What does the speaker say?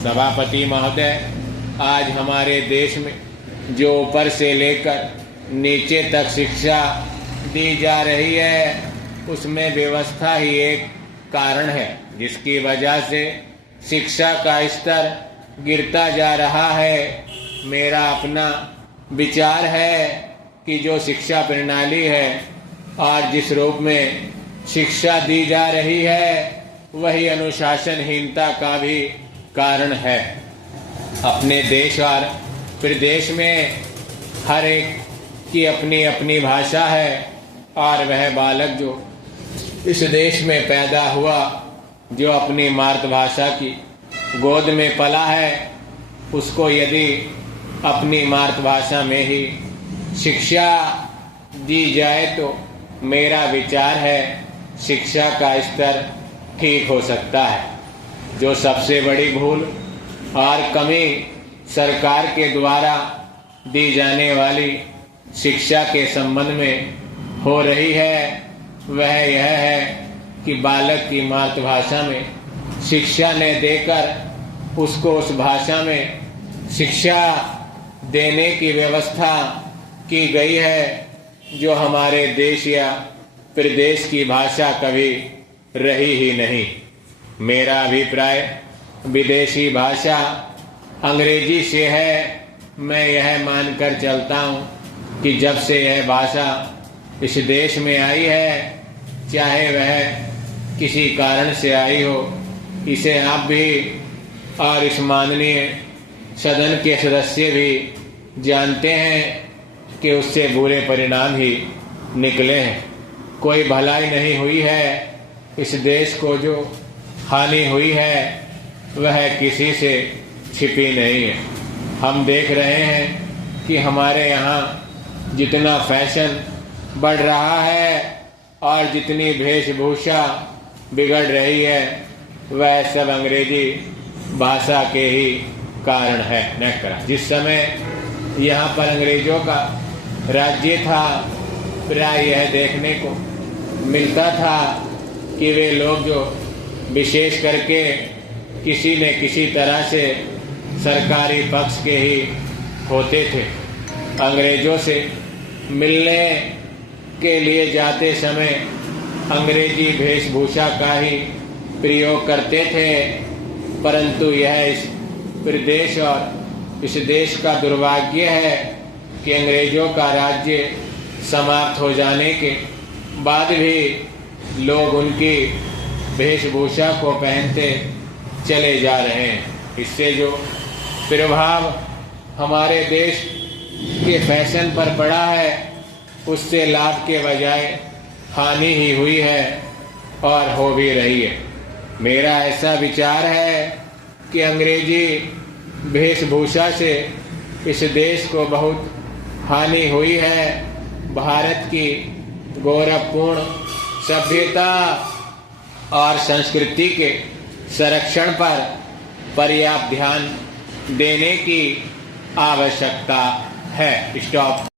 सभापति महोदय, आज हमारे देश में जो ऊपर से लेकर नीचे तक शिक्षा दी जा रही है, उसमें व्यवस्था ही एक कारण है, जिसकी वजह से शिक्षा का स्तर गिरता जा रहा है। मेरा अपना विचार है कि जो शिक्षा प्रणाली है और जिस रूप में शिक्षा दी जा रही है, वही अनुशासनहीनता का भी कारण है। अपने देश और प्रदेश में हर एक की अपनी अपनी भाषा है और वह बालक जो इस देश में पैदा हुआ, जो अपनी मातृभाषा की गोद में पला है, उसको यदि अपनी मातृभाषा में ही शिक्षा दी जाए तो मेरा विचार है शिक्षा का स्तर ठीक हो सकता है। जो सबसे बड़ी भूल और कमी सरकार के द्वारा दी जाने वाली शिक्षा के संबंध में हो रही है, वह यह है कि बालक की मातृभाषा में शिक्षा न देकर उसको उस भाषा में शिक्षा देने की व्यवस्था की गई है, जो हमारे देश या प्रदेश की भाषा कभी रही ही नहीं। मेरा अभिप्राय विदेशी भाषा अंग्रेजी से है। मैं यह मानकर चलता हूँ कि जब से यह भाषा इस देश में आई है, चाहे वह किसी कारण से आई हो, इसे आप भी और इस माननीय सदन के सदस्य भी जानते हैं कि उससे बुरे परिणाम ही निकले हैं। कोई भलाई नहीं हुई है। इस देश को जो हानि हुई है वह किसी से छिपी नहीं है। हम देख रहे हैं कि हमारे यहाँ जितना फैशन बढ़ रहा है और जितनी वेशभूषा बिगड़ रही है, वह सब अंग्रेजी भाषा के ही कारण है। जिस समय यहाँ पर अंग्रेजों का राज्य था, प्राय यह देखने को मिलता था कि वे लोग जो विशेष करके किसी न किसी तरह से सरकारी पक्ष के ही होते थे। अंग्रेजों से मिलने के लिए जाते समय अंग्रेजी वेशभूषा का ही प्रयोग करते थे, परंतु यह इस प्रदेश और इस देश का दुर्भाग्य है कि अंग्रेजों का राज्य समाप्त हो जाने के बाद भी लोग उनकी वेशभूषा को पहनते चले जा रहे हैं। इससे जो प्रभाव हमारे देश के फैशन पर पड़ा है, उससे लाभ के बजाय हानि ही हुई है और हो भी रही है। मेरा ऐसा विचार है कि अंग्रेजी वेशभूषा से इस देश को बहुत हानि हुई है। भारत की गौरवपूर्ण सभ्यता और संस्कृति के संरक्षण पर पर्याप्त ध्यान देने की आवश्यकता है। स्टॉप।